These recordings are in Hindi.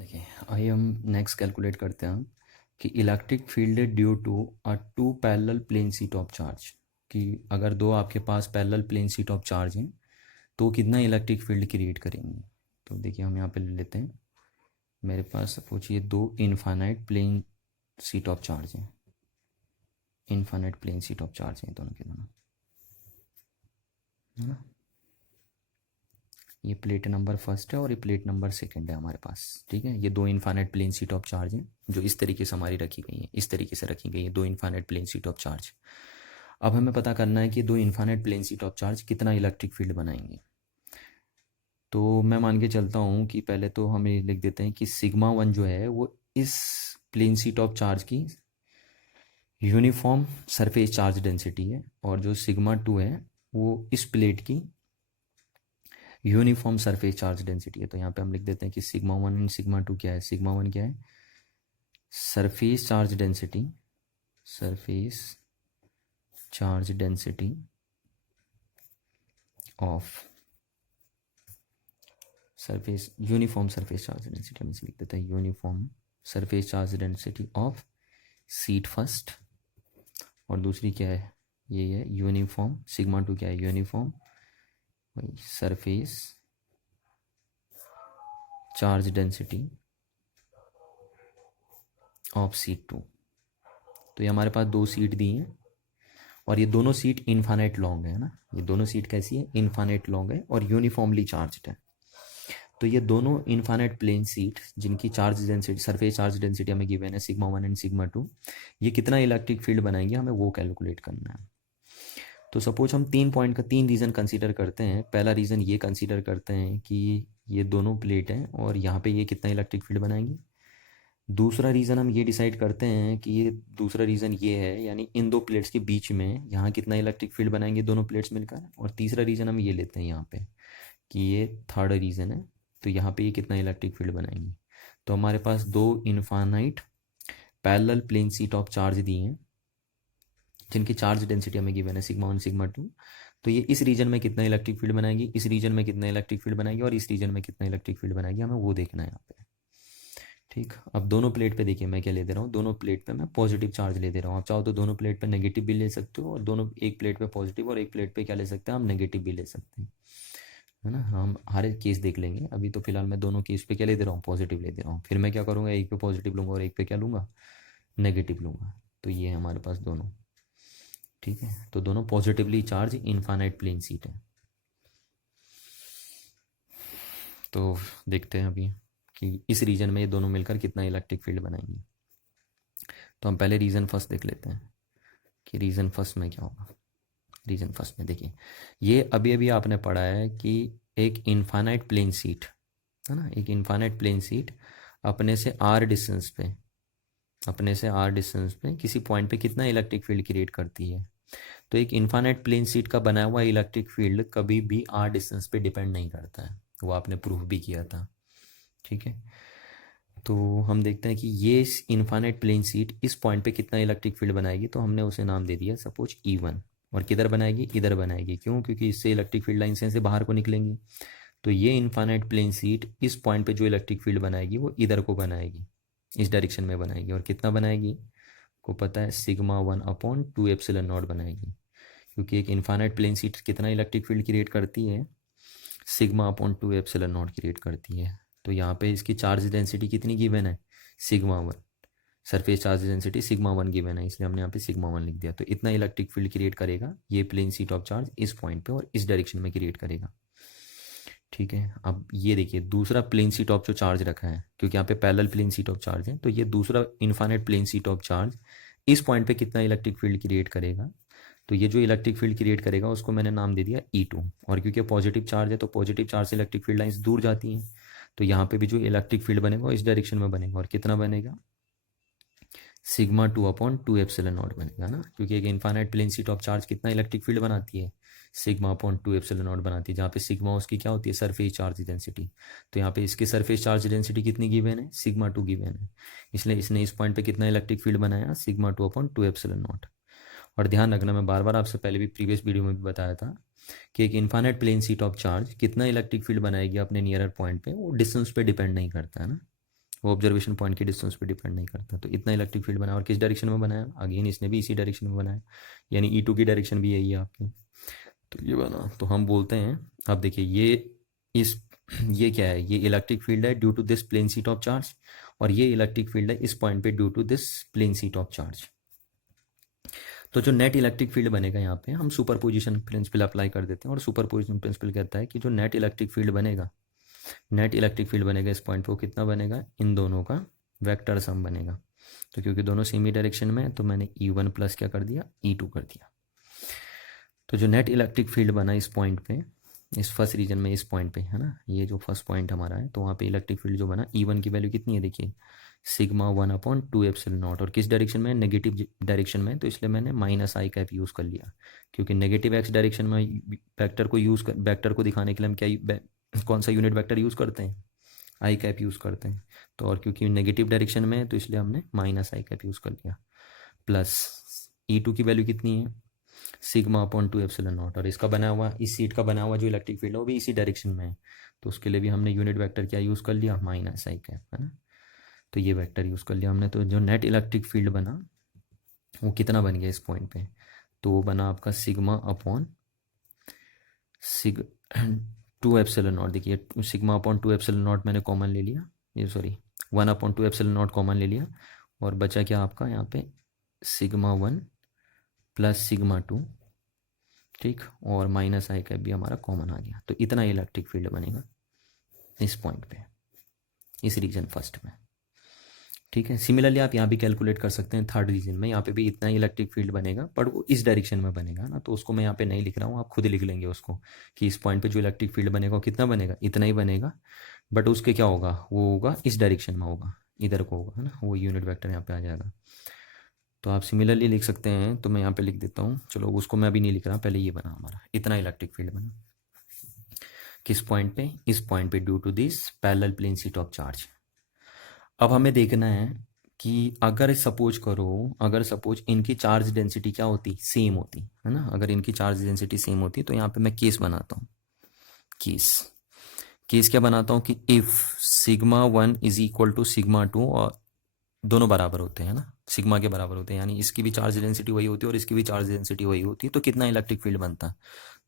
देखिए, आइए हम नेक्स्ट कैलकुलेट करते हैं कि electric field due to a two parallel plane sheet of charge. कि अगर दो आपके पास parallel plane sheet of charge हैं तो कितना इलेक्ट्रिक फील्ड क्रिएट करेंगे। तो देखिए, हम यहाँ पे ले लेते हैं। मेरे पास सपोज ये दो infinite plane sheet of charge हैं। Infinite plane sheet of charge हैं दोनों के दोनों, है ना। ये प्लेट नंबर फर्स्ट है और ये प्लेट नंबर सेकंड है हमारे पास। ठीक है, ये दो infinite plane sheet of charge हैं जो इस तरीके से हमारी रखी गई हैं, इस तरीके से रखी गई है दो infinite plane sheet of charge. अब हमें पता करना है कि दो infinite plane sheet of charge कितना इलेक्ट्रिक फील्ड बनाएंगे। तो मैं मान के चलता हूँ कि पहले तो हम ये लिख देते हैं कि सिग्मा वन जो है वो इस प्लेन शीट ऑफ चार्ज की यूनिफॉर्म सरफेस चार्ज डेंसिटी है, और जो सिग्मा टू है वो इस प्लेट की यूनिफॉर्म सरफेस चार्ज डेंसिटी है। तो यहाँ पे हम लिख देते हैं कि sigma one and sigma two क्या है। सिग्मा वन क्या है? Surface charge density, surface charge density of surface, uniform surface charge density हम इसे लिख देते हैं uniform surface charge density of seat first. और दूसरी क्या है? ये है यूनिफॉर्म, सिग्मा टू क्या है? Uniform surface charge density of sheet two. तो ये हमारे पास दो सीट दी हैं और ये दोनों सीट इनफाइनाइट लॉन्ग है ना। ये दोनों सीट कैसी है? इनफाइनाइट लॉन्ग है और यूनिफॉर्मली चार्ज्ड है। तो ये दोनों इनफाइनाइट प्लेन सीट जिनकी charge density, surface charge density हमें गिवन है sigma one and sigma two, ये कितना इलेक्ट्रिक फील्ड बनाएंगे हमें वो कैलकुलेट करना है। तो सपोज हम 3 पॉइंट का 3 रीज़न कंसीडर करते हैं। पहला रीज़न ये कंसीडर करते हैं कि ये दोनों प्लेट हैं और यहाँ पे ये कितना इलेक्ट्रिक फील्ड बनाएंगे। दूसरा रीज़न हम ये डिसाइड करते हैं कि ये दूसरा रीज़न ये है, यानी इन दो प्लेट्स के बीच में यहाँ कितना इलेक्ट्रिक फील्ड बनाएंगे दोनों प्लेट्स मिलकर। और तीसरा रीज़न हम ये लेते हैं यहाँ पे कि ये थर्ड रीज़न है, तो यहाँ पे ये कितना इलेक्ट्रिक फील्ड बनाएंगे। तो हमारे पास दो infinite parallel plane sheet of charge दी हैं जिनकी चार्ज डेंसिटी हमें गिवन है सिग्मा वन सिग्मा टू। तो ये इस रीजन में कितना इलेक्ट्रिक फील्ड बनाएगी, इस रीजन में कितना इलेक्ट्रिक फील्ड बनाएगी और इस रीजन में कितना इलेक्ट्रिक फील्ड बनाएगी, हमें वो देखना है यहाँ पे। ठीक, अब दोनों प्लेट पे देखिए मैं क्या ले दे रहा हूँ। दोनों प्लेट पे मैं पॉजिटिव चार्ज ले दे रहा हूँ। आप चाहो तो दोनों प्लेट पे नेगेटिव भी ले सकते हो और दोनों, एक प्लेट पे पॉजिटिव और एक प्लेट पे क्या ले सकते हैं हम, नेगेटिव भी ले सकते हैं, है ना। हम हर एक केस देख लेंगे। अभी तो फिलहाल मैं दोनों केस पे क्या ले दे रहा हूँ, पॉजिटिव ले दे रहा हूँ। फिर मैं क्या करूँगा, एक पे पॉजिटिव लूँगा और एक पे क्या लूँगा, नेगेटिव लूँगा। तो ये है हमारे पास दोनों। ठीक है, तो दोनों positively charge infinite plane sheet है। तो देखते हैं अभी कि इस रीजन में ये दोनों मिलकर कितना इलेक्ट्रिक फील्ड बनाएंगे। तो हम पहले रीजन फर्स्ट देख लेते हैं कि रीजन फर्स्ट में क्या होगा। रीजन फर्स्ट में देखिए, ये अभी अभी आपने पढ़ा है कि एक इनफाइनाइट प्लेन शीट है ना, एक इनफाइनाइट प्लेन शीट अपने से आर डिस्टेंस पे, अपने से आर डिस्टेंस पे किसी पॉइंट पे कितना इलेक्ट्रिक फील्ड क्रिएट करती है। तो एक इनफाइनाइट प्लेन शीट का बनाया हुआ इलेक्ट्रिक फील्ड कभी भी आर डिस्टेंस पे डिपेंड नहीं करता है, वो आपने प्रूफ भी किया था। ठीक है, तो हम देखते हैं कि ये इनफाइनाइट प्लेन शीट इस पॉइंट पे कितना इलेक्ट्रिक फील्ड बनाएगी। तो हमने उसे नाम दे दिया सपोज E1। और किधर बनाएगी, इधर बनाएगी। क्यों? क्योंकि इससे इलेक्ट्रिक फील्ड लाइन से बाहर को निकलेंगी। तो ये इनफाइनाइट प्लेन शीट इस पॉइंट पे जो इलेक्ट्रिक फील्ड बनाएगी वो इधर को बनाएगी, इस डायरेक्शन में बनाएगी। और कितना बनाएगी को पता है, sigma one upon two epsilon not बनाएगी। क्योंकि एक इनफाइनाइट प्लेन शीट कितना इलेक्ट्रिक फील्ड क्रिएट करती है, sigma upon two epsilon not create करती है। तो यहाँ पे इसकी चार्ज डेंसिटी कितनी गिवन है, sigma one. Surface charge density sigma one given है, इसलिए हमने यहाँ पे सिग्मा वन लिख दिया। तो इतना इलेक्ट्रिक फील्ड क्रिएट करेगा ये प्लेन शीट ऑफ चार्ज इस पॉइंट पे और इस डायरेक्शन में क्रिएट करेगा। ठीक है, अब ये देखिए दूसरा प्लेन शीट ऑफ जो चार्ज रखा है, क्योंकि यहाँ पे parallel plane sheet of charge है, तो ये दूसरा infinite plane sheet of charge इस पॉइंट पे कितना इलेक्ट्रिक फील्ड क्रिएट करेगा। तो ये जो इलेक्ट्रिक फील्ड क्रिएट करेगा उसको मैंने नाम दे दिया E2। और क्योंकि पॉजिटिव चार्ज है तो पॉजिटिव चार्ज से इलेक्ट्रिक फील्ड लाइंस दूर जाती हैं, तो यहाँ पे भी जो इलेक्ट्रिक फील्ड बनेगा वो इस डायरेक्शन में बनेगा। और कितना बनेगा, sigma two upon two epsilon naught बनेगा ना। क्योंकि एक infinite plane sheet of charge कितना इलेक्ट्रिक फील्ड बनाती है, sigma upon two epsilon naught बनाती है, जहाँ पे सिग्मा उसकी क्या होती है, सरफेस चार्ज डेंसिटी। तो यहाँ पे इसकी सरफेस चार्ज डेंसिटी कितनी गिवन है, सिग्मा टू गिवन है। इसलिए इसने इस पॉइंट पे कितना इलेक्ट्रिक फील्ड बनाया, sigma two upon two epsilon naught. और ध्यान रखना, मैं बार बार आपसे पहले भी प्रीवियस वीडियो में भी बताया था कि एक infinite plane sheet of charge कितना इलेक्ट्रिक फील्ड बनाएगी अपने नियरर पॉइंट पे, वो डिस्टेंस पे डिपेंड नहीं करता है ना, वो ऑब्जर्वेशन पॉइंट की डिस्टेंस पे डिपेंड नहीं करता। तो इतना इलेक्ट्रिक फील्ड बनाया, और किस डायरेक्शन में बनाया, अगेन इसने भी इसी डायरेक्शन में बनाया, यानी E2 की डायरेक्शन भी यही है आपकी। तो ये बना, तो हम बोलते हैं, अब देखिए इस ये क्या है, ये इलेक्ट्रिक फील्ड है due to this plane sheet of charge, और ये इलेक्ट्रिक फील्ड है इस पॉइंट पे due to this plane sheet of charge. तो जो नेट इलेक्ट्रिक फील्ड बनेगा यहाँ पे हम सुपरपोजिशन प्रिंसिपल अप्लाई कर देते हैं, और सुपरपोजिशन प्रिंसिपल कहता है कि जो नेट इलेक्ट्रिक फील्ड बनेगा, नेट इलेक्ट्रिक फील्ड बनेगा इस पॉइंट पे, वो कितना बनेगा, इन दोनों का वेक्टर सम बनेगा। तो क्योंकि दोनों सेम ही डायरेक्शन में है तो मैंने E1 प्लस क्या कर दिया, E2 कर दिया। तो जो नेट इलेक्ट्रिक फील्ड बना इस पॉइंट पे, इस फर्स्ट रीजन में, इस पॉइंट पे है ना, ये जो फर्स्ट पॉइंट हमारा है, तो वहाँ पे इलेक्ट्रिक फील्ड जो बना, E1 की वैल्यू कितनी है देखिए, सिग्मा 1/2 एप्सिलॉन नॉट, और किस डायरेक्शन में, नेगेटिव डायरेक्शन में, तो इसलिए मैंने माइनस आई कैप यूज़ कर लिया, क्योंकि नेगेटिव एक्स डायरेक्शन में वेक्टर को दिखाने के लिए हम क्या कौन सा यूनिट वेक्टर यूज़ करते हैं, आई कैप यूज़ करते हैं। तो और क्योंकि नेगेटिव डायरेक्शन में है तो इसलिए हमने माइनस आई कैप यूज़ कर लिया, प्लस E2 की वैल्यू कितनी है, सिग्मा/2 एप्सिलॉन नॉट, और इसका बना हुआ, इस सीट का बना हुआ जो इलेक्ट्रिक फील्ड है वो भी इसी डायरेक्शन में है, तो उसके लिए भी हमने यूनिट वेक्टर क्या यूज़ कर लिया, माइनस आई कैप, है ना। तो ये वेक्टर यूज़ कर लिया हमने। तो जो नेट इलेक्ट्रिक फील्ड बना वो कितना बन गया इस पॉइंट पे, तो वो बना आपका सिग 2 एप्सिलॉन नॉट। देखिए सिग्मा/2 एप्सिलॉन नॉट मैंने कॉमन ले लिया, ये सॉरी 1/2 एप्सिलॉन नॉट कॉमन ले लिया, और बचा क्या आपका यहाँ पे, सिग्मा 1 प्लस सिग्मा 2, ठीक, और माइनस आई कैप भी हमारा कॉमन आ गया। तो इतना इलेक्ट्रिक फील्ड बनेगा इस पॉइंट पे, इस रीजन फर्स्ट में, ठीक है। सिमिलरली आप यहाँ भी कैलकुलेट कर सकते हैं थर्ड रीजन में, यहाँ पे भी इतना ही इलेक्ट्रिक फील्ड बनेगा, पर वो इस डायरेक्शन में बनेगा ना, तो उसको मैं यहाँ पे नहीं लिख रहा हूँ, आप खुद लिख लेंगे उसको, कि इस पॉइंट पे जो इलेक्ट्रिक फील्ड बनेगा वो कितना बनेगा, इतना ही बनेगा, बट उसके क्या होगा, वो होगा इस डायरेक्शन में होगा, इधर को होगा, है ना, वो यूनिट वेक्टर यहाँ पे आ जाएगा। तो आप सिमिलरली लिख सकते हैं, तो मैं यहाँ पे लिख देता हूँ, चलो उसको मैं अभी नहीं लिख रहा, पहले ये बना हमारा, इतना इलेक्ट्रिक फील्ड बना किस पॉइंट पे, इस पॉइंट पे due to this parallel plane sheet of charge. अब हमें देखना है कि अगर सपोज इनकी चार्ज डेंसिटी क्या होती, सेम होती है ना, अगर इनकी चार्ज डेंसिटी सेम होती, तो यहाँ पे मैं केस बनाता हूँ, केस क्या बनाता हूँ कि if sigma 1 is equal to sigma 2, और दोनों बराबर होते हैं ना, सिग्मा के बराबर होते हैं, यानी इसकी भी चार्ज डेंसिटी वही होती है और इसकी भी चार्ज डेंसिटी वही होती है, तो कितना इलेक्ट्रिक फील्ड बनता,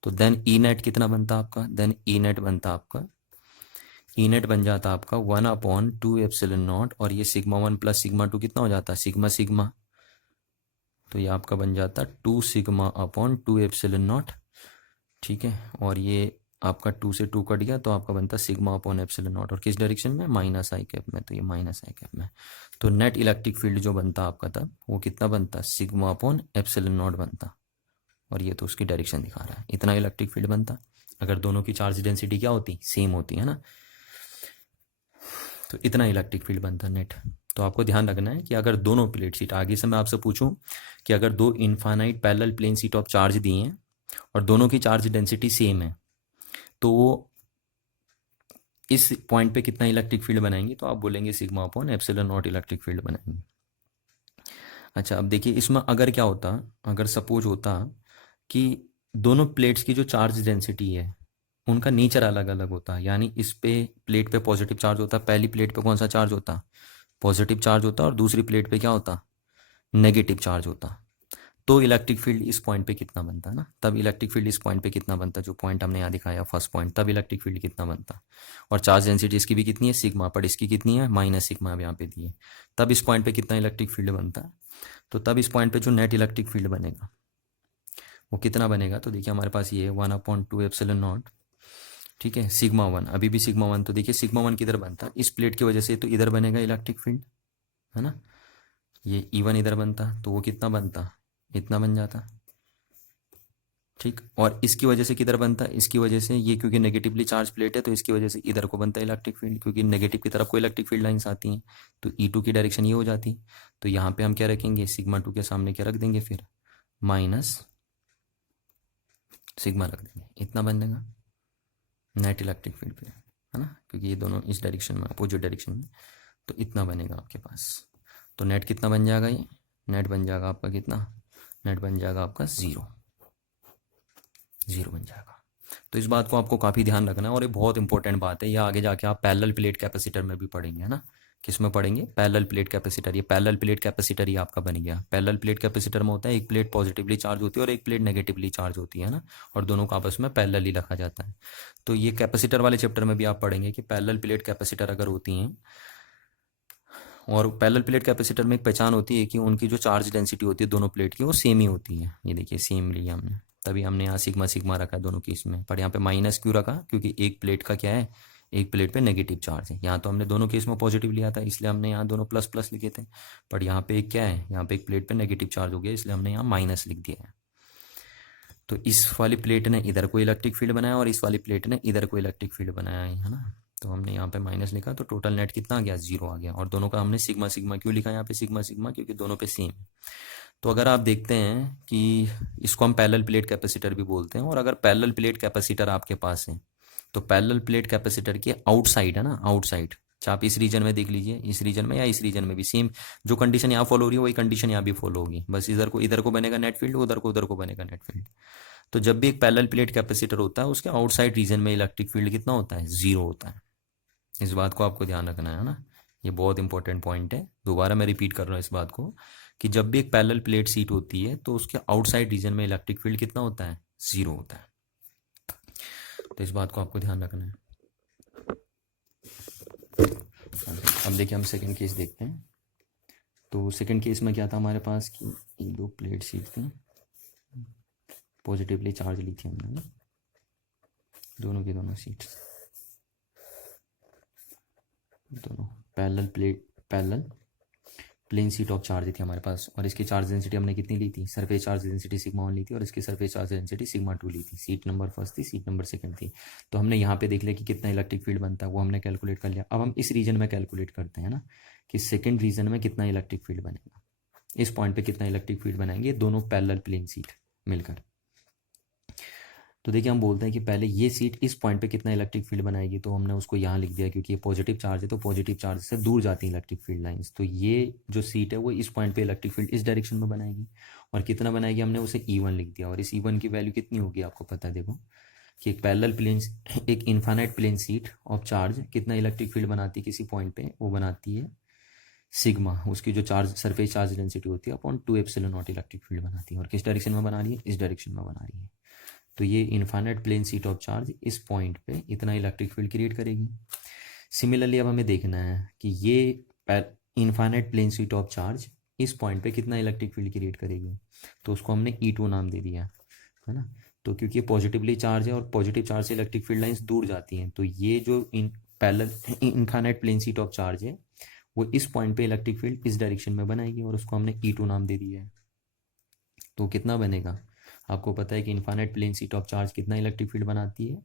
तो देन ई नेट कितना बनता आपका, देन ई नेट बनता आपका, ई नेट बन जाता आपका 1/2 एप्सिलॉन नॉट, और ये सिग्मा 1 प्लस सिग्मा 2 कितना हो जाता है, सिग्मा सिग्मा, तो ये आपका बन जाता 2 सिग्मा/2 एप्सिलॉन नॉट, ठीक है, और ये आपका 2 से 2 कट गया, तो आपका बनता सिग्मा/एप्सिलॉन नॉट, और किस डायरेक्शन में, माइनस आई कैप में, तो ये माइनस आई कैप में। तो नेट इलेक्ट्रिक फील्ड जो बनता आपका तब वो कितना बनता, सिग्मा/एप्सिलॉन नॉट बनता, और ये तो उसकी डायरेक्शन दिखा रहा है, इतना इलेक्ट्रिक फील्ड बनता अगर दोनों की चार्ज डेंसिटी क्या होती, सेम होती है ना, तो इतना इलेक्ट्रिक फील्ड बनता नेट। तो आपको ध्यान रखना है कि अगर दोनों प्लेट सीट, आगे से मैं आपसे पूछूं कि अगर दो infinite parallel plane sheet of charge दिए हैं और दोनों की चार्ज डेंसिटी सेम है, तो इस पॉइंट पे कितना इलेक्ट्रिक फील्ड बनाएंगे, तो आप बोलेंगे सिग्मा/एप्सिलॉन नॉट इलेक्ट्रिक फील्ड बनाएंगे। अच्छा अब देखिए इसमें अगर क्या होता, अगर सपोज होता कि दोनों प्लेट्स की जो चार्ज डेंसिटी है उनका नेचर अलग अलग होता, यानी इस पे प्लेट पे पॉजिटिव चार्ज होता, पहली प्लेट पे कौन सा चार्ज होता, पॉजिटिव चार्ज होता, और दूसरी प्लेट पे क्या होता, नेगेटिव चार्ज होता, तो इलेक्ट्रिक फील्ड इस पॉइंट पे कितना बनता ना, तब इलेक्ट्रिक फील्ड इस पॉइंट पे कितना बनता, जो पॉइंट हमने यहाँ दिखाया फर्स्ट पॉइंट, तब इलेक्ट्रिक फील्ड कितना बनता, और चार्ज डेंसिटी इसकी भी कितनी है, सिग्मा, पर इसकी कितनी है, माइनस सिग्मा, अब यहाँ पे दी है, तब इस पॉइंट पे कितना इलेक्ट्रिक फील्ड बनता, तो तब इस पॉइंट पे जो नेट इलेक्ट्रिक फील्ड बनेगा वो कितना बनेगा, तो देखिए हमारे पास ये है 1/2 एप्सिलॉन नॉट, ठीक है, सिग्मा 1, अभी भी सिग्मा 1, तो देखिए सिग्मा 1 किधर बनता, इस प्लेट की वजह से, तो इधर बनेगा इलेक्ट्रिक फील्ड, है ना, ये E1 इधर बनता, तो वो कितना बनता, इतना बन जाता, ठीक, और इसकी वजह से किधर बनता, इसकी वजह से ये क्योंकि नेगेटिवली चार्ज प्लेट है तो इसकी वजह से इधर को बनता है इलेक्ट्रिक फील्ड, क्योंकि नेगेटिव की तरफ को इलेक्ट्रिक फील्ड लाइंस आती हैं, तो E2 की डायरेक्शन ये हो जाती, तो यहाँ पे हम क्या रखेंगे, सिग्मा 2 के सामने क्या रख देंगे, फिर माइनस सिग्मा रख देंगे, इतना बन जाएगा नेट इलेक्ट्रिक फील्ड पे, है ना, क्योंकि ये दोनों इस डायरेक्शन में, अपोजिट डायरेक्शन में, तो इतना बनेगा आपके पास। तो नेट कितना बन जाएगा, ये नेट बन जाएगा आपका कितना, नेट बन जाएगा आपका 0 बन जाएगा। तो इस बात को आपको काफ़ी ध्यान रखना है, और ये बहुत इंपॉर्टेंट बात है, ये आगे जाके आप पैरेलल प्लेट कैपेसिटर में भी पढ़ेंगे, है ना, किस में पढ़ेंगे, पैरेलल प्लेट कैपेसिटर। ये पैरेलल प्लेट कैपेसिटर ही आपका बन गया। पैरेलल प्लेट कैपेसिटर में होता है एक प्लेट पॉजिटिवली चार्ज होती है और एक प्लेट नेगेटिवली चार्ज होती है ना, और दोनों को आपस में पैरेलल ही रखा जाता है। तो ये कैपेसिटर वाले चैप्टर में भी आप पढ़ेंगे कि पैरेलल प्लेट कैपेसिटर अगर होती हैं, और पैरेलल प्लेट कैपेसिटर में एक पहचान होती है कि उनकी जो चार्ज डेंसिटी होती है दोनों प्लेट की वो सेम ही होती है। ये देखिए सेम लिया हमने, तभी हमने यहाँ सिग्मा सिग्मा रखा है दोनों केस में। पर यहाँ पे माइनस क्यों रखा, क्योंकि एक प्लेट का क्या है, एक प्लेट पे नेगेटिव चार्ज है। यहाँ तो हमने दोनों केस में पॉजिटिव लिया था इसलिए हमने यहाँ दोनों प्लस प्लस लिखे थे, पर यहाँ पे एक क्या है, यहाँ पे एक प्लेट पे नेगेटिव चार्ज हो गया इसलिए हमने यहाँ माइनस लिख दिया है। तो इस वाली प्लेट ने इधर को इलेक्ट्रिक फील्ड बनाया और इस वाली प्लेट ने इधर को इलेक्ट्रिक फील्ड बनाया है ना। तो हमने यहाँ पे माइनस लिखा तो टोटल नेट कितना आ गया, 0 आ गया। और दोनों का हमने सिग्मा सिग्मा क्यों लिखा यहाँ पे सिग्मा सिग्मा, क्योंकि दोनों पे सेम। तो अगर आप देखते हैं कि इसको हम पैरेलल प्लेट कैपेसिटर भी बोलते हैं, और अगर पैरेलल प्लेट कैपेसिटर आपके पास है तो पैरेलल प्लेट कैपेसिटर के आउटसाइड है ना, आउटसाइड, चाहे आप इस रीजन में देख लीजिए, इस रीजन में या इस रीजन में भी सेम जो कंडीशन यहाँ फॉलो हो रही है वही कंडीशन यहाँ भी फॉलो होगी, बस इधर को बनेगा नेट फील्ड, उधर को बनेगा नेट फील्ड। तो जब भी एक पैरेलल प्लेट कैपेसिटर होता है उसके आउटसाइड रीजन में इलेक्ट्रिक फील्ड कितना होता है, 0 होता है। इस बात को आपको ध्यान रखना है ना, ये बहुत इंपॉर्टेंट पॉइंट है। दोबारा मैं रिपीट कर रहा हूँ इस बात को कि जब भी एक पैरेलल प्लेट सीट होती है तो उसके आउटसाइड रीजन में इलेक्ट्रिक फील्ड कितना होता है, 0 होता है। तो इस बात को आपको ध्यान रखना है। अब देखिए हम सेकंड केस देखते हैं। तो सेकंड केस में क्या था हमारे पास कि ये दो प्लेट सीट थी, पॉजिटिवली चार्ज ली थी हमने ना, दोनों की दोनों सीट्स, दोनों parallel plane sheet of charge थी हमारे पास, और इसकी चार्ज डेंसिटी हमने कितनी ली थी, सरफेस चार्ज डेंसिटी सिग्मा 1 ली थी और इसकी सरफेस चार्ज डेंसिटी सिग्मा 2 ली थी। सीट नंबर फर्स्ट थी, सीट नंबर सेकंड थी। तो हमने यहाँ पे देख लिया कि कितना इलेक्ट्रिक फील्ड बनता है, वो हमने कैलकुलेट कर लिया। अब हम इस रीजन में कैलकुलेट करते हैं ना कि सेकेंड रीजन में कितना इलेक्ट्रिक फील्ड बनेगा, इस पॉइंट पे कितना इलेक्ट्रिक फील्ड बनाएंगे दोनों पैरेलल प्लेन सीट मिलकर। तो देखिए हम बोलते हैं कि पहले ये सीट इस पॉइंट पे कितना इलेक्ट्रिक फील्ड बनाएगी, तो हमने उसको यहाँ लिख दिया क्योंकि ये पॉजिटिव चार्ज है तो पॉजिटिव चार्ज से दूर जाती है इलेक्ट्रिक फील्ड लाइंस। तो ये जो सीट है वो इस पॉइंट पे इलेक्ट्रिक फील्ड इस डायरेक्शन में बनाएगी, और कितना बनाएगी हमने उसे E1 लिख दिया। और इस E1 की वैल्यू कितनी होगी आपको पता है, देखो कि एक पैरेलल प्लेन, एक infinite plane sheet of charge कितना इलेक्ट्रिक फील्ड बनाती है किसी पॉइंट पे, वो बनाती है सिग्मा, उसकी जो चार्ज सरफेस चार्ज डेंसिटी होती है upon 2 epsilon not electric field बनाती है। और किस डायरेक्शन में बना रही है, इस डायरेक्शन में बना रही है। तो ये infinite plane sheet of charge इस पॉइंट पे इतना इलेक्ट्रिक फील्ड क्रिएट करेगी। सिमिलरली अब हमें देखना है कि ये infinite plane sheet of charge इस पॉइंट पे कितना इलेक्ट्रिक फील्ड क्रिएट करेगी, तो उसको हमने E2 नाम दे दिया है ना। तो क्योंकि ये पॉजिटिवली चार्ज है और पॉजिटिव चार्ज से इलेक्ट्रिक फील्ड लाइंस दूर जाती हैं, तो ये जो parallel infinite plane sheet of charge है वो इस पॉइंट पे इलेक्ट्रिक फील्ड इस डायरेक्शन में बनाएगी और उसको हमने E2 नाम दे दिया है। तो कितना बनेगा, आपको पता है कि infinite plane sheet of charge कितना इलेक्ट्रिक फील्ड बनाती है,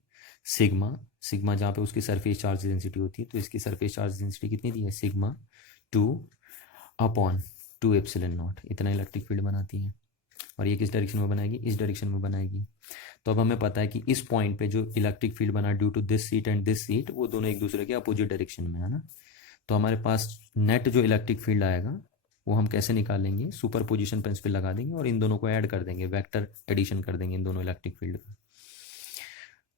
सिग्मा, सिग्मा जहाँ पे उसकी सरफेस चार्ज डेंसिटी होती है, तो इसकी सरफेस चार्ज डेंसिटी कितनी दी है, सिग्मा 2 अपॉन 2 एप्सिलॉन नॉट, इतना इलेक्ट्रिक फील्ड बनाती है। और ये किस डायरेक्शन में बनाएगी, इस डायरेक्शन में बनाएगी। तो अब हमें पता है कि इस पॉइंट पे जो इलेक्ट्रिक फील्ड बना due to this sheet and this sheet, वो दोनों एक दूसरे के अपोजिट डायरेक्शन में है ना। तो हमारे पास नेट जो इलेक्ट्रिक फील्ड आएगा वो हम कैसे निकालेंगे, सुपर पोजिशन प्रिंसिपल लगा देंगे और इन दोनों को ऐड कर देंगे, वेक्टर एडिशन कर देंगे इन दोनों इलेक्ट्रिक फील्ड का।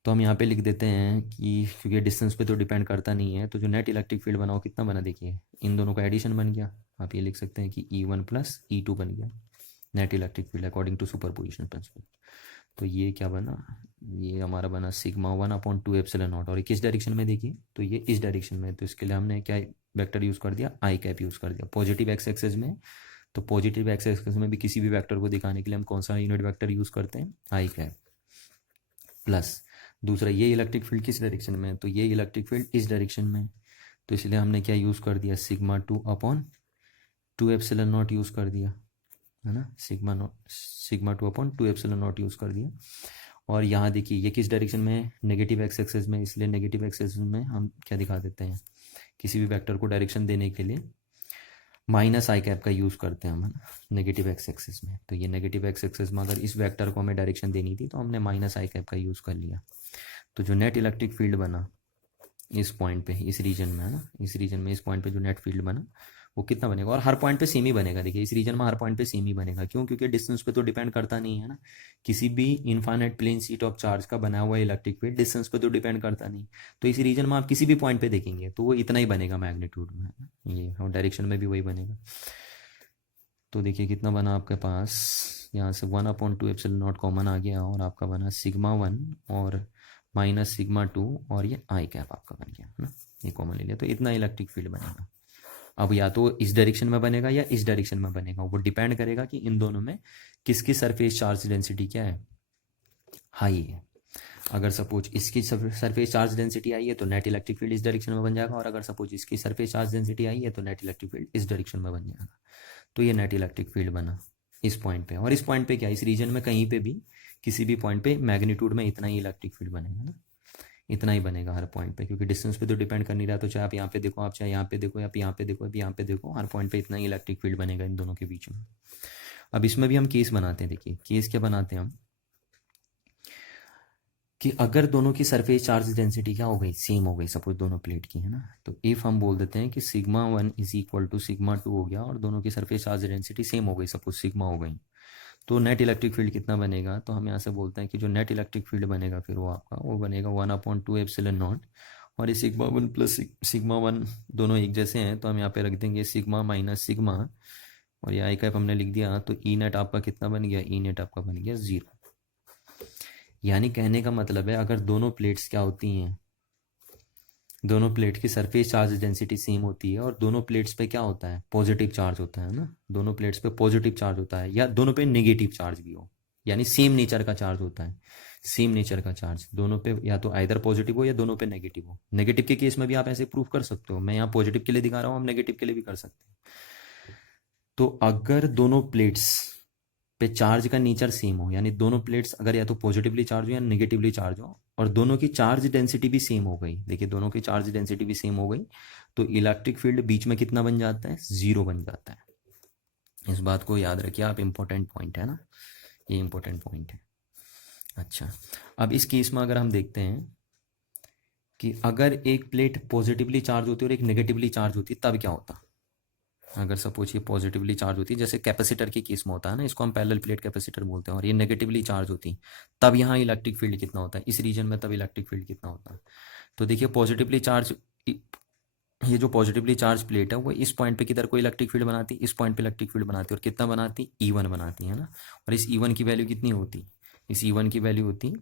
तो हम यहाँ पे लिख देते हैं कि क्योंकि डिस्टेंस पे तो डिपेंड करता नहीं है, तो जो नेट इलेक्ट्रिक फील्ड बना वो कितना बना, देखिए इन दोनों का एडिशन बन गया। आप ये लिख सकते हैं कि E1 प्लस E2 बन गया net electric field according to superposition principle. तो ये क्या बना, ये हमारा बना सिग्मा 1 अपॉन 2 एप्सिलॉन नॉट। और ये किस डायरेक्शन में देखिए, तो ये इस डायरेक्शन में, तो इसके लिए हमने क्या वेक्टर यूज़ कर दिया, आई कैप यूज़ कर दिया पॉजिटिव एक्स एक्सेस में। तो पॉजिटिव एक्स एक्सेस में भी किसी भी वेक्टर को दिखाने के लिए हम कौन सा यूनिट वेक्टर यूज़ करते हैं, आई कैप। प्लस दूसरा ये इलेक्ट्रिक फील्ड किस डायरेक्शन में है, तो ये इलेक्ट्रिक फील्ड इस डायरेक्शन में, तो इसलिए हमने क्या यूज़ कर दिया, sigma 2 upon 2 epsilon not use कर दिया है ना, sigma 2 upon 2 epsilon not use कर दिया। और यहाँ देखिए ये किस डायरेक्शन में है, नेगेटिव एक्स एक्सेस में, इसलिए नेगेटिव एक्सेस में हम क्या दिखा देते हैं, किसी भी वेक्टर को डायरेक्शन देने के लिए माइनस आई कैप का यूज़ करते हैं हम, है ना, नेगेटिव एक्स एक्सेस में। तो ये नेगेटिव एक्स एक्सेस में अगर इस वेक्टर को हमें डायरेक्शन देनी थी तो हमने माइनस आई कैप का यूज़ कर लिया। तो जो नेट इलेक्ट्रिक फील्ड बना इस पॉइंट पे, इस रीजन में है ना, इस रीजन में इस पॉइंट पे जो नेट फील्ड बना वो कितना बनेगा, और हर पॉइंट पे सेम ही बनेगा। देखिए इस रीजन में हर पॉइंट पे सेम ही बनेगा, क्यों? क्योंकि डिस्टेंस पे तो डिपेंड करता नहीं है ना। किसी भी infinite plane sheet of charge का बना हुआ इलेक्ट्रिक फील्ड डिस्टेंस पे तो डिपेंड करता नहीं। तो इस रीजन में आप किसी भी पॉइंट पे देखेंगे तो वो इतना ही बनेगा मैग्नीट्यूड में, है ना? ये और डायरेक्शन में भी वही बनेगा। तो देखिए कितना बना आपके पास, यहाँ से 1/2 एप्सिलॉन नॉट कॉमन आ गया और आपका बना σ1 और -σ2 और ये आई कैप आपका बन गया, है ना? ये कॉमन ले लिया तो इतना इलेक्ट्रिक फील्ड बनेगा। अब या तो इस डायरेक्शन में बनेगा या इस डायरेक्शन में बनेगा, वो डिपेंड करेगा कि इन दोनों में किसकी सरफेस चार्ज डेंसिटी क्या है, हाई है। अगर सपोज इसकी सरफेस चार्ज डेंसिटी आई है तो नेट इलेक्ट्रिक फील्ड इस डायरेक्शन में बन जाएगा, और अगर सपोज इसकी सरफेस चार्ज डेंसिटी आई है तो नेट इलेक्ट्रिक फील्ड इस डायरेक्शन में बन जाएगा। तो ये नेट इलेक्ट्रिक फील्ड बना इस पॉइंट पे, और इस पॉइंट पे क्या, इस रीजन में कहीं पे भी किसी भी पॉइंट पे मैग्नीट्यूड में इतना ही इलेक्ट्रिक फील्ड बनेगा ना, इतना ही बनेगा हर पॉइंट पे, क्योंकि डिस्टेंस पे तो डिपेंड कर नहीं रहा। तो चाहे आप यहाँ पे देखो, आप चाहे यहाँ पे देखो, आप यहाँ पे देखो, आप यहाँ पे देखो, हर पॉइंट पे इतना ही इलेक्ट्रिक फील्ड बनेगा इन दोनों के बीच में। अब इसमें भी हम केस बनाते हैं। देखिए केस क्या बनाते हैं हम, कि अगर दोनों की सरफेस चार्ज डेंसिटी क्या हो गई, सेम हो गई, सपोज दोनों प्लेट की, है ना, तो इफ हम बोल देते हैं कि σ1 = σ2 हो गया और दोनों की सरफेस चार्ज डेंसिटी सेम हो गई, सपोज सिग्मा हो गई, तो नेट इलेक्ट्रिक फील्ड कितना बनेगा? तो हम यहाँ से बोलते हैं कि जो नेट इलेक्ट्रिक फील्ड बनेगा फिर वो बनेगा 1/2 एप्सिलॉन नॉट, और ये σ1 प्लस σ1 दोनों एक जैसे हैं तो हम यहाँ पे रख देंगे सिग्मा माइनस सिग्मा, और ये आई कैप हमने लिख दिया, तो ई नेट आपका कितना बन गया, ई नेट आपका बन गया 0। यानी कहने का मतलब है अगर दोनों प्लेट्स क्या होती हैं, दोनों प्लेट की सरफेस चार्ज डेंसिटी सेम होती है और दोनों प्लेट्स पे क्या होता है, पॉजिटिव चार्ज होता है ना, दोनों प्लेट्स पे पॉजिटिव चार्ज होता है, या दोनों पे नेगेटिव चार्ज भी हो, यानी सेम नेचर का चार्ज होता है, सेम नेचर का चार्ज दोनों पे, या तो आइदर पॉजिटिव हो या दोनों पे नेगेटिव हो। नेगेटिव के केस में भी आप ऐसे प्रूव कर सकते हो, मैं यहाँ पॉजिटिव के लिए दिखा रहा हूँ, हम नेगेटिव के लिए भी कर सकते हैं। तो अगर दोनों प्लेट्स पे चार्ज का नेचर सेम हो, यानी दोनों प्लेट्स अगर या तो पॉजिटिवली चार्ज हो या नेगेटिवली चार्ज हो, और दोनों की चार्ज डेंसिटी भी सेम हो गई, देखिए दोनों की चार्ज डेंसिटी भी सेम हो गई, तो इलेक्ट्रिक फील्ड बीच में कितना बन जाता है, 0 बन जाता है। इस बात को याद रखिए आप, इंपॉर्टेंट पॉइंट है ना, ये इंपॉर्टेंट पॉइंट है। अच्छा, अब इस केस में अगर हम देखते हैं कि अगर एक प्लेट पॉजिटिवली चार्ज होती और एक नेगेटिवली चार्ज होती तब क्या होता। अगर सपोज ये पॉजिटिवली चार्ज होती, जैसे कैपेसिटर के केस में होता है ना, इसको हम पैरेलल प्लेट कैपेसिटर बोलते हैं, और ये नेगेटिवली चार्ज होती, तब यहाँ इलेक्ट्रिक फील्ड कितना होता है इस रीजन में, तब इलेक्ट्रिक फील्ड कितना होता है। तो देखिए पॉजिटिवली चार्ज, ये जो पॉजिटिवली चार्ज प्लेट है वो इस पॉइंट पे किधर को इलेक्ट्रिक फील्ड बनाती, इस पॉइंट पे इलेक्ट्रिक फील्ड बनाती, और कितना बनाती, E1 बनाती है ना। और इस E1 की वैल्यू कितनी होती, इस E1 की वैल्यू होती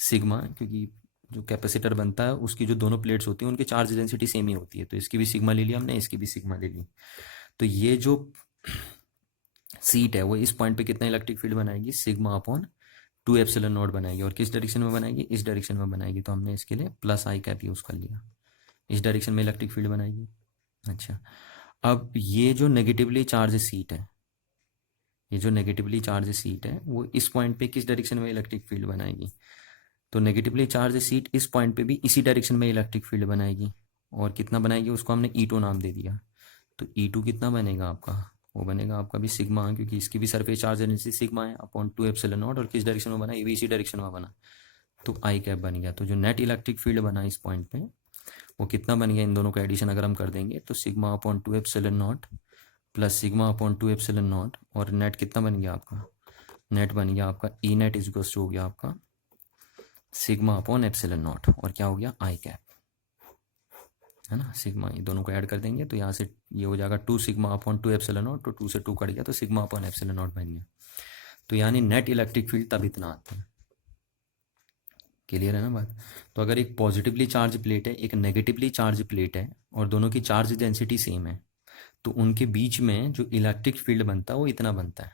सिग्मा, क्योंकि जो कैपेसिटर बनता है उसकी जो दोनों प्लेट्स होती हैं उनकी चार्ज डेंसिटी सेम ही होती है, तो इसकी भी सिग्मा ले लिया हमने, इसकी भी सिग्मा ले ली। तो ये जो सीट है वो इस पॉइंट पे कितना इलेक्ट्रिक फील्ड बनाएगी, σ/2 एप्सिलॉन नॉट बनाएगी, और किस डायरेक्शन में बनाएगी, इस डायरेक्शन में बनाएगी, तो हमने इसके लिए प्लस आई कैप यूज़ कर लिया, इस डायरेक्शन में इलेक्ट्रिक फील्ड बनाएगी। अच्छा, अब ये जो नेगेटिवली चार्ज सीट है, ये जो नेगेटिवली चार्ज सीट है वो इस पॉइंट पे किस डायरेक्शन में इलेक्ट्रिक फील्ड बनाएगी, तो नेगेटिवली चार्ज सीट इस पॉइंट पे भी इसी डायरेक्शन में इलेक्ट्रिक फील्ड बनाएगी, और कितना बनाएगी, उसको हमने E2 नाम दे दिया। तो E2 कितना बनेगा आपका, वो बनेगा आपका भी सिग्मा, क्योंकि इसकी भी सरफेस चार्ज डेंसिटी सिग्मा है, अपॉन 2 एप्सिलॉन नॉट, और किस डायरेक्शन में बना, ये भी इसी डायरेक्शन में बना, तो आई कैप बन गया। तो जो नेट इलेक्ट्रिक फील्ड बना इस पॉइंट पे वो कितना बन गया, इन दोनों का एडिशन अगर हम कर देंगे तो σ/2 epsilon naught plus σ/2 epsilon naught, और नेट कितना बन गया आपका, नेट बन गया आपका E net is equals to हो गया आपका σ/εनॉट, और क्या हो गया, आई कैप, है ना, सिग्मा, ये दोनों को ऐड कर देंगे तो यहाँ से ये हो जाएगा 2 σ/2 एप्सिलॉन नॉट, तो 2 से 2 कट गया तो σ/εनॉट बन गया। तो यानी नेट इलेक्ट्रिक फील्ड तब इतना आता है। क्लियर है ना बात। तो अगर एक पॉजिटिवली चार्ज प्लेट है, एक नेगेटिवली चार्ज प्लेट है, और दोनों की चार्ज डेंसिटी सेम है, तो उनके बीच में जो इलेक्ट्रिक फील्ड बनता है वो इतना बनता है,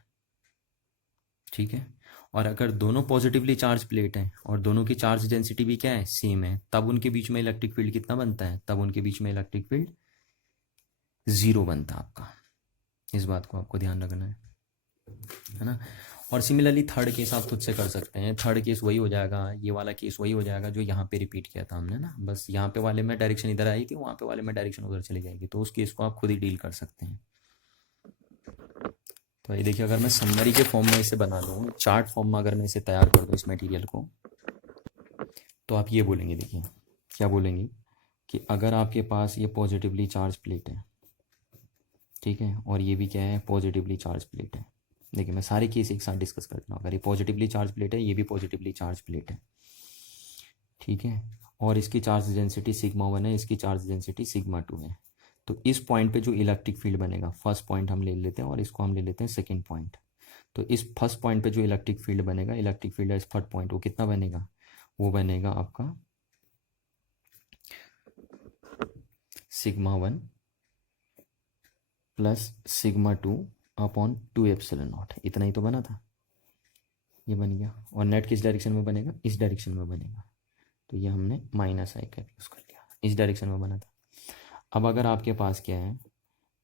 ठीक है। और अगर दोनों पॉजिटिवली चार्ज प्लेट हैं और दोनों की चार्ज डेंसिटी भी क्या है, सेम है, तब उनके बीच में इलेक्ट्रिक फील्ड कितना बनता है, तब उनके बीच में इलेक्ट्रिक फील्ड 0 बनता है आपका। इस बात को आपको ध्यान रखना है ना। और सिमिलरली थर्ड केस आप खुद से कर सकते हैं। थर्ड केस वही हो जाएगा, ये वाला केस वही हो जाएगा जो यहाँ पे रिपीट किया था हमने ना, बस यहाँ पे वाले में डायरेक्शन इधर आएगी, वहाँ पे वाले में डायरेक्शन उधर चली जाएगी, तो उस केस को आप खुद ही डील कर सकते हैं। तो ये देखिए, अगर मैं समरी के फॉर्म में इसे बना दूँ, चार्ट फॉर्म में अगर मैं इसे तैयार कर दूँ इस मटेरियल को, तो आप ये बोलेंगे, देखिए क्या बोलेंगे, कि अगर आपके पास ये पॉजिटिवली चार्ज प्लेट है, ठीक है, और ये भी क्या है, पॉजिटिवली चार्ज प्लेट है। देखिए मैं सारे केस एक साथ डिस्कस कर रहा हूँ। अगर ये पॉजिटिवली चार्ज प्लेट है, ये भी पॉजिटिवली चार्ज प्लेट है, ठीक है, और इसकी चार्ज डेंसिटी सिग्मा 1 है, इसकी चार्ज डेंसिटी सिग्मा 2 है। तो इस पॉइंट पे जो इलेक्ट्रिक फील्ड बनेगा, फर्स्ट पॉइंट हम ले लेते हैं और इसको हम ले लेते हैं सेकेंड पॉइंट। तो इस फर्स्ट पॉइंट पे जो इलेक्ट्रिक फील्ड बनेगा, इलेक्ट्रिक फील्ड है इस थर्ड पॉइंट, वो कितना बनेगा, वो बनेगा आपका sigma 1 plus sigma 2 upon 2 epsilon not. इतना ही तो बना था, ये बन गया। और नेट किस डायरेक्शन में बनेगा, इस डायरेक्शन में बनेगा। तो ये हमने माइनस आई कैप यूज़ कर लिया, इस डायरेक्शन में बना था। अब अगर आपके पास क्या है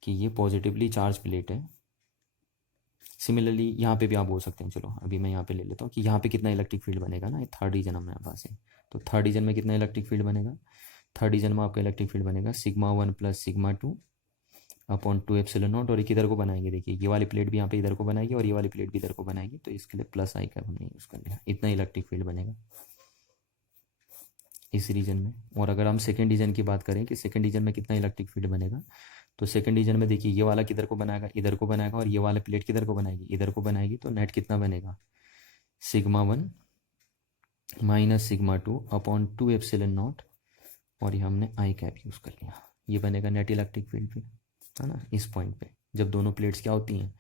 कि ये पॉजिटिवली चार्ज प्लेट है, सिमिलरली यहाँ पे भी आप बोल सकते हैं, चलो अभी मैं यहाँ पे ले लेता हूँ कि यहाँ पे कितना इलेक्ट्रिक फील्ड बनेगा ना, थर्ड रीजन हमारे पास है। तो थर्ड रीजन में कितना इलेक्ट्रिक फील्ड बनेगा, थर्ड रीजन में आपका इलेक्ट्रिक फील्ड बनेगा sigma 1 plus sigma 2 upon 2 epsilon naught. और एक इधर को बनाएंगे, देखिए ये वाली प्लेट भी यहाँ पे इधर को बनाएगी और ये वाली प्लेट भी इधर को बनाएगी, तो इसके लिए प्लस आई का हमने यूज़ कर लिया। इतना इलेक्ट्रिक फील्ड बनेगा इस रीजन में। और अगर हम सेकेंड रीजन की बात करें कि सेकेंड रीजन में कितना इलेक्ट्रिक फील्ड बनेगा, तो सेकेंड रीजन में देखिए ये वाला किधर को बनाएगा, इधर को बनाएगा, और ये वाला प्लेट किधर को बनाएगी, इधर को बनाएगी। तो नेट कितना बनेगा, sigma 1 minus sigma 2 upon 2 epsilon naught, और ये हमने आई कैप यूज़ कर लिया। ये बनेगा नेट इलेक्ट्रिक फील्ड पे, है ना, इस पॉइंट पे। जब दोनों प्लेट्स क्या होती हैं,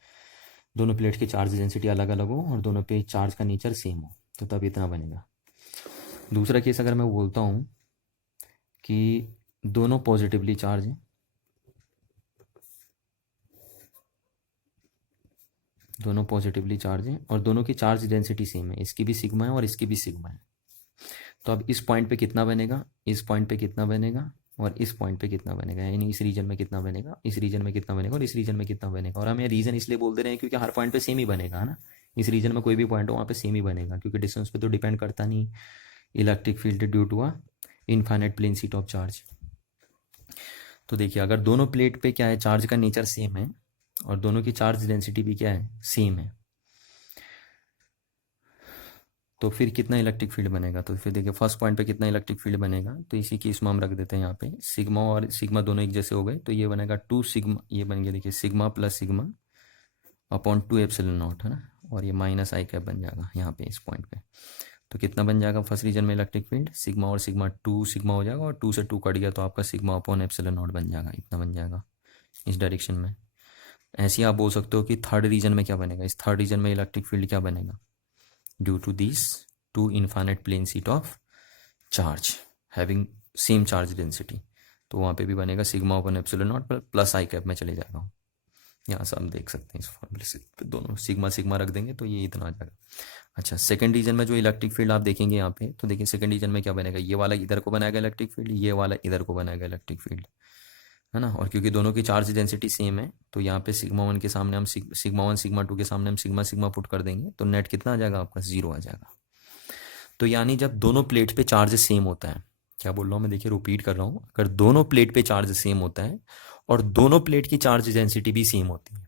दोनों प्लेट्स की चार्ज डेंसिटी अलग अलग हो और दोनों पे चार्ज का नेचर सेम हो, तो तब इतना बनेगा। दूसरा केस अगर मैं बोलता हूँ कि दोनों पॉजिटिवली चार्ज हैं, दोनों पॉजिटिवली चार्ज हैं और दोनों की चार्ज डेंसिटी सेम है, इसकी भी सिग्मा है और इसकी भी सिग्मा है। तो अब इस पॉइंट पे कितना बनेगा, इस पॉइंट पे कितना बनेगा और इस पॉइंट पे कितना बनेगा, यानी इस रीजन में कितना बनेगा, इस रीजन में कितना बनेगा और इस रीजन में कितना बनेगा। और हम ये रीजन इसलिए बोलते रहे हैं क्योंकि हर पॉइंट पे सेम ही बनेगा, है ना। इस रीजन में कोई भी पॉइंट हो वहाँ पे सेम ही बनेगा, क्योंकि डिस्टेंस पे तो डिपेंड करता नहीं electric field due to a infinite plane sheet of charge. तो देखिए अगर दोनों प्लेट पे क्या है, चार्ज का नेचर सेम है और दोनों की चार्ज डेंसिटी भी क्या है, सेम है, तो फिर कितना इलेक्ट्रिक फील्ड बनेगा। तो फिर देखिए फर्स्ट पॉइंट पे कितना इलेक्ट्रिक फील्ड बनेगा, तो इसी केस में हम रख देते हैं यहाँ पे सिग्मा और सिग्मा दोनों एक जैसे हो गए, तो ये बनेगा 2 सिग्मा, ये बन गया देखिए sigma plus sigma upon 2 epsilon not, है ना, और ये माइनस आई कैप बन जाएगा यहाँ पे इस पॉइंट पे। तो कितना बन जाएगा फर्स्ट रीजन में इलेक्ट्रिक फील्ड, सिग्मा और सिग्मा 2 सिग्मा हो जाएगा, और 2 से 2 कट गया तो आपका सिग्मा अपॉन एप्सिलॉन नॉट बन जाएगा, इतना बन जाएगा इस डायरेक्शन में। ऐसे ही आप बोल सकते हो कि थर्ड रीजन में क्या बनेगा, इस थर्ड रीजन में इलेक्ट्रिक फील्ड क्या बनेगा, due to this two infinite plane sheet of charge having same charge density, तो वहाँ पे भी बनेगा सिग्मा अपन एप्सिलॉन नॉट पर प्लस आई कैप में चले जाएगा। यहाँ से हम देख सकते हैं इस फॉर्मूले से दोनों सिग्मा सिग्मा रख देंगे तो ये इतना आ जाएगा। अच्छा सेकंड रीजन में जो इलेक्ट्रिक फील्ड आप देखेंगे यहाँ पे, तो देखिए सेकंड रीजन में क्या बनेगा, ये वाला इधर को बनाएगा इलेक्ट्रिक फील्ड, ये वाला इधर को बनाएगा इलेक्ट्रिक फील्ड, है ना। और क्योंकि दोनों की चार्ज डेंसिटी सेम है, तो यहाँ पे सिग्मा 1 के सामने हम सिग्मा 1 सिग्मा 2 के सामने हम सिग्मा सिग्मा पुट कर देंगे, तो नेट कितना आ जाएगा आपका, 0 आ जाएगा। तो यानी जब दोनों प्लेट पे चार्ज सेम होता है, क्या बोल रहा हूँ मैं, देखिए रिपीट कर रहा हूँ, अगर दोनों प्लेट पे चार्ज सेम होता है और दोनों प्लेट की चार्ज डेंसिटी भी सेम होती है,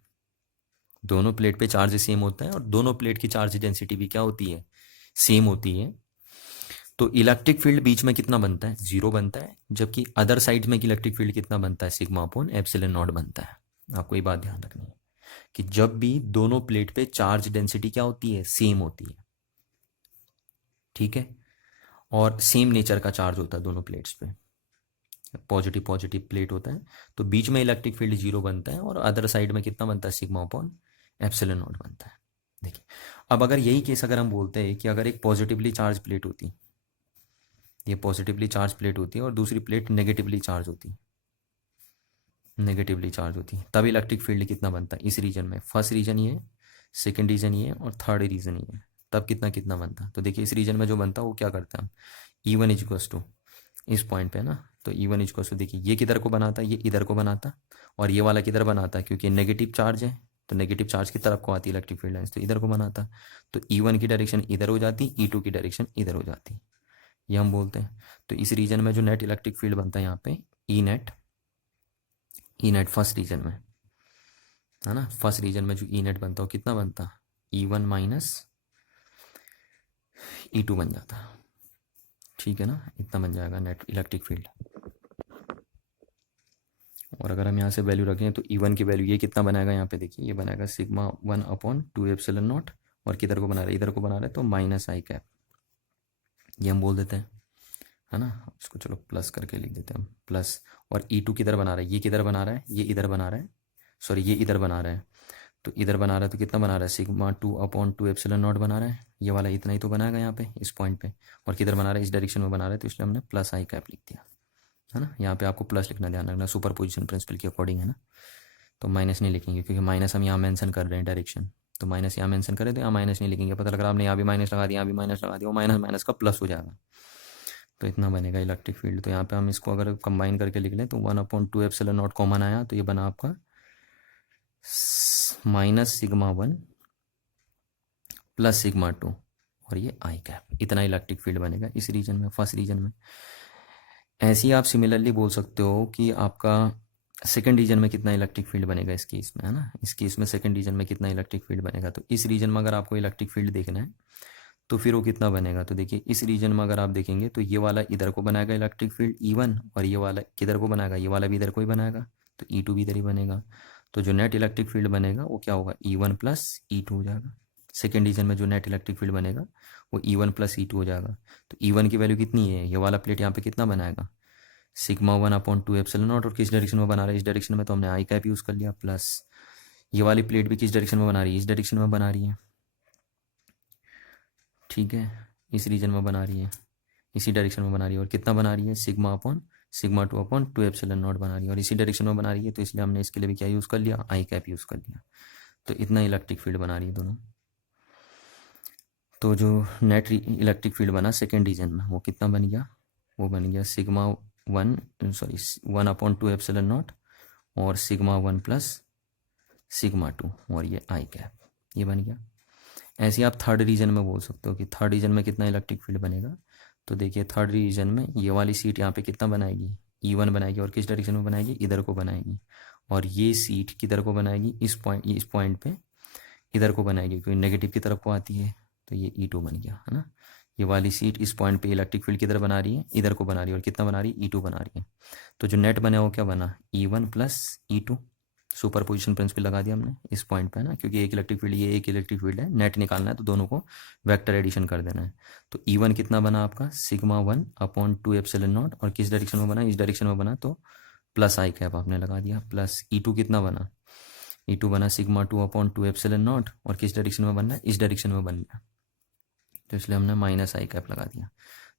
दोनों प्लेट पे चार्ज सेम होता है और दोनों प्लेट की चार्ज डेंसिटी भी क्या होती है, सेम होती है, तो इलेक्ट्रिक फील्ड बीच में कितना बनता है, 0 बनता है। जबकि अदर साइड में इलेक्ट्रिक फील्ड कितना बनता है, सिग्मा अपॉन एप्सिलॉन नॉट बनता है। आपको ये बात ध्यान रखनी है कि जब भी दोनों प्लेट पे चार्ज डेंसिटी क्या होती है, सेम होती है, ठीक है, और सेम नेचर का चार्ज होता है दोनों प्लेट्स पे, पॉजिटिव पॉजिटिव प्लेट होता है, तो बीच में इलेक्ट्रिक फील्ड 0 बनता है और अदर साइड में कितना बनता है, सिग्मा अपॉन एप्सिलॉन नॉट बनता है। देखिए अब अगर यही केस अगर हम बोलते हैं कि अगर एक पॉजिटिवली चार्ज प्लेट होती, ये पॉजिटिवली चार्ज प्लेट होती है और दूसरी प्लेट नेगेटिवली चार्ज होती, नेगेटिवली चार्ज होती, तब इलेक्ट्रिक फील्ड कितना बनता है इस रीजन में, फर्स्ट रीजन ये, सेकेंड रीजन ये और थर्ड रीजन ये, तब कितना कितना बनता है। तो देखिए इस रीजन में जो बनता है वो क्या करता है, E1 इक्वल्स टू इस पॉइंट पे ना, तो E1 इक्वल्स टू देखिए ये किधर को बनाता है, ये इधर को बनाता, और ये वाला किधर बनाता है, क्योंकि नेगेटिव चार्ज है तो नेगेटिव चार्ज की तरफ को आती है इलेक्ट्रिक फील्ड लाइन्स, तो इधर को बनाता, तो E1 की डायरेक्शन इधर हो जाती, E2 की डायरेक्शन इधर हो जाती, ये हम बोलते हैं। तो इस रीजन में जो नेट इलेक्ट्रिक फील्ड बनता है यहाँ पे ई नेट फर्स्ट रीजन में, है ना, फर्स्ट रीजन में जो ई नेट बनता है कितना बनता, E1 माइनस E2 बन जाता, ठीक है ना, इतना बन जाएगा नेट इलेक्ट्रिक फील्ड। और अगर हम यहाँ से वैल्यू रखें तो E1 की वैल्यू ये कितना बनाएगा, यहाँ पे देखिए ये बनाएगा सिग्मा 1/2 एप्सिलॉन नॉट, और किधर को बना रहा है, इधर को बना रहा है, तो माइनस आई कैप, ये हम बोल देते हैं, है ना। इसको चलो प्लस करके लिख देते हैं हम, प्लस। और E2 किधर बना रहा है, ये किधर बना रहा है, ये इधर बना रहा है, सॉरी ये इधर बना रहा है, तो इधर बना रहा है तो कितना बना रहा है, सिग्मा 2/2 एप्सिलॉन नॉट बना रहा है, ये वाला इतना ही तो बनाएगा यहाँ पे इस पॉइंट पे। और किधर बना रहा है, इस डायरेक्शन में बना रहा है, तो इसलिए हमने प्लस आई कैप लिख दिया, है ना। यहाँ पे आपको प्लस लिखना, ध्यान रखना, सुपर पोजिशन प्रिंसिपल के अकॉर्डिंग, है ना। तो माइनस नहीं लिखेंगे क्योंकि माइनस हम यहाँ मेंशन कर रहे हैं डायरेक्शन, तो माइनस यहाँ मेंशन करें तो यहाँ माइनस नहीं लिखेंगे। पता लग रहा है आपने यहाँ भी माइनस लगा दिया, यहाँ भी माइनस लगा दिया, वो माइनस माइनस का प्लस हो जाएगा, तो इतना बनेगा इलेक्ट्रिक फील्ड। तो यहाँ पे हम इसको अगर कंबाइन करके लिख लें तो 1/2 एप्सिलॉन नॉट कॉमन आया, तो ये बना आपका माइनस सिग्मा 1 प्लस सिग्मा 2, और ये आई कैप, इतना इलेक्ट्रिक फील्ड बनेगा इस रीजन में, फर्स्ट रीजन में। ऐसे ही आप सिमिलरली बोल सकते हो कि आपका सेकंड रीजन में कितना इलेक्ट्रिक फील्ड बनेगा इस केस में, है ना। इस केस में सेकंड रीजन में कितना इलेक्ट्रिक फील्ड बनेगा, तो इस रीजन में अगर आपको इलेक्ट्रिक फील्ड देखना है तो फिर वो कितना बनेगा, तो देखिए इस रीजन में अगर आप देखेंगे तो ये वाला इधर को बनाएगा इलेक्ट्रिक फील्ड E1, और ये वाला किधर को बनाएगा, ये वाला भी इधर को ही बनाएगा, तो E2 भी इधर ही बनेगा। तो जो नेट इलेक्ट्रिक फील्ड बनेगा वो क्या होगा, E1 प्लस E2 हो जाएगा। सेकेंड रीजन में जो नेट इलेक्ट्रिक फील्ड बनेगा वो E1 प्लस E2 हो जाएगा। तो E1 की वैल्यू कितनी है, ये वाला प्लेट यहाँ पे कितना बनाएगा, सिग्मा 1/2 एप्सिलॉन नॉट, और किस डायरेक्शन में बना रहा है, इस डायरेक्शन में, तो हमने आई कैप यूज़ कर लिया, प्लस ये वाली प्लेट भी किस डायरेक्शन में बना रही है, इस डायरेक्शन में बना रही है, ठीक है, इस रीजन में बना रही है, इसी डायरेक्शन में बना रही है, और कितना बना रही है, सिग्मा 2/2 एप्सिलॉन नॉट बना रही है, और इसी डायरेक्शन में बना रही है, तो इसलिए हमने इसके लिए भी क्या यूज़ कर लिया, आई कैप यूज़ कर लिया। तो इतना इलेक्ट्रिक फील्ड बना रही है दोनों। तो जो नेट इलेक्ट्रिक फील्ड बना सेकेंड रीजन में वो कितना बन गया, वो बन गया सिग्मा 1/2 एप्सिलॉन नॉट और सिग्मा 1 प्लस सिग्मा 2, और ये आई कैप, ये बन गया। ऐसे ही आप थर्ड रीजन में बोल सकते हो कि थर्ड रीजन में कितना इलेक्ट्रिक फील्ड बनेगा, तो देखिए थर्ड रीजन में ये वाली सीट यहाँ पे कितना बनाएगी, E1 बनाएगी, और किस डायरेक्शन में बनाएगी, इधर को बनाएगी, और ये सीट किधर को बनाएगी, इस पॉइंट पे इधर को बनाएगी, क्योंकि नेगेटिव की तरफ को आती है, तो ये E2 बन गया, है ना। ये वाली सीट इस पॉइंट पे इलेक्ट्रिक फील्ड किधर बना रही है, इधर को बना रही है, और कितना बना रही है, E2 बना रही है। तो जो नेट बना वो क्या बना, E1 plus E2, super position principal लगा दिया हमने इस पॉइंट पे, है ना, क्योंकि एक इलेक्ट्रिक फील्ड ये एक इलेक्ट्रिक फील्ड है, नेट निकालना है तो दोनों को वेक्टर एडिशन कर देना है। तो E1 कितना बना आपका, सिग्मा 1/2 एप्सिलॉन नॉट, और किस डायरेक्शन में बना, इस डायरेक्शन में बना, तो प्लस आई कैप आपने लगा दिया, प्लस E2 कितना बना, E2 बना सिग्मा 2/2 एप्सिलॉन नॉट, और किस डायरेक्शन में बनना है, इस डायरेक्शन में बनना, तो इसलिए हमने माइनस आई कैप लगा दिया।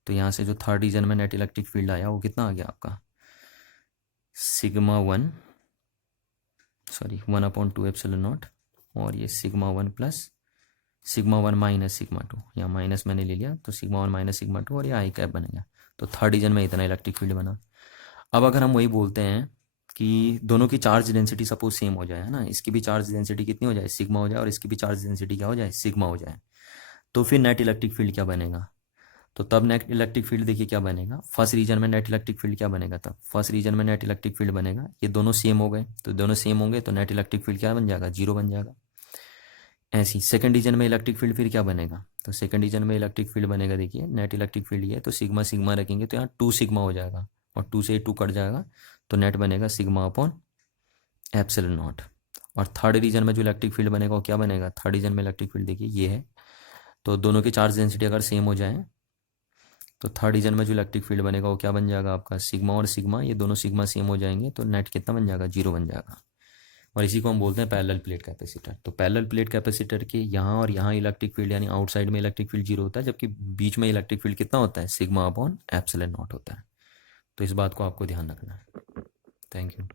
तो यहाँ से जो थर्ड रीजन में नेट इलेक्ट्रिक फील्ड आया वो कितना आ गया आपका, सिग्मा 1/2 एप्सिलॉन नॉट, और ये sigma 1 plus sigma 1 minus sigma 2, यहाँ माइनस मैंने ले लिया, तो सिग्मा 1 माइनस सिग्मा 2, और ये आई कैप बनेगा। तो थर्ड रीजन में इतना इलेक्ट्रिक फील्ड बना। अब अगर हम वही बोलते हैं कि दोनों की चार्ज डेंसिटी सपोज सेम हो जाए, है ना, इसकी भी चार्ज डेंसिटी कितनी हो जाए, सिग्मा हो जाए, और इसकी भी चार्ज डेंसिटी क्या हो जाए, सिग्मा हो जाए, तो फिर नेट इलेक्ट्रिक फील्ड क्या बनेगा, तो तब नेट इलेक्ट्रिक फील्ड देखिए क्या बनेगा, फर्स्ट रीजन में नेट इलेक्ट्रिक फील्ड क्या बनेगा, तब फर्स्ट रीजन में नेट इलेक्ट्रिक फील्ड बनेगा, ये दोनों सेम हो गए, तो दोनों सेम होंगे तो नेट इलेक्ट्रिक फील्ड क्या बन जाएगा, 0 बन जाएगा। ऐसे ही सेकंड रीजन में इलेक्ट्रिक फील्ड फिर क्या बनेगा, तो सेकंड रीजन में इलेक्ट्रिक फील्ड बनेगा, देखिए नेट इलेक्ट्रिक फील्ड ये है, तो सिग्मा सिग्मा रखेंगे तो यहाँ 2 सिग्मा हो जाएगा, और 2 से 2 कट जाएगा, तो नेट बनेगा सिग्मा अपॉन एप्सिलॉन नॉट। और थर्ड रीजन में जो इलेक्ट्रिक फील्ड बनेगा वो क्या बनेगा, थर्ड रीजन में इलेक्ट्रिक फील्ड देखिए ये है, तो दोनों की चार्ज डेंसिटी अगर सेम हो जाए तो थर्ड रीजन में जो इलेक्ट्रिक फील्ड बनेगा वो क्या बन जाएगा आपका, सिग्मा और सिग्मा, ये दोनों सिग्मा सेम हो जाएंगे, तो नेट कितना बन जाएगा, 0 बन जाएगा। और इसी को हम बोलते हैं पैरेलल प्लेट कैपेसिटर। तो पैरेलल प्लेट कैपेसिटर के यहाँ और यहाँ इलेक्ट्रिक फील्ड यानी आउटसाइड में इलेक्ट्रिक फील्ड 0 होता है, जबकि बीच में इलेक्ट्रिक फील्ड कितना होता है, सिग्मा अपॉन एप्सिलॉन नॉट होता है। तो इस बात को आपको ध्यान रखना है। Thank you.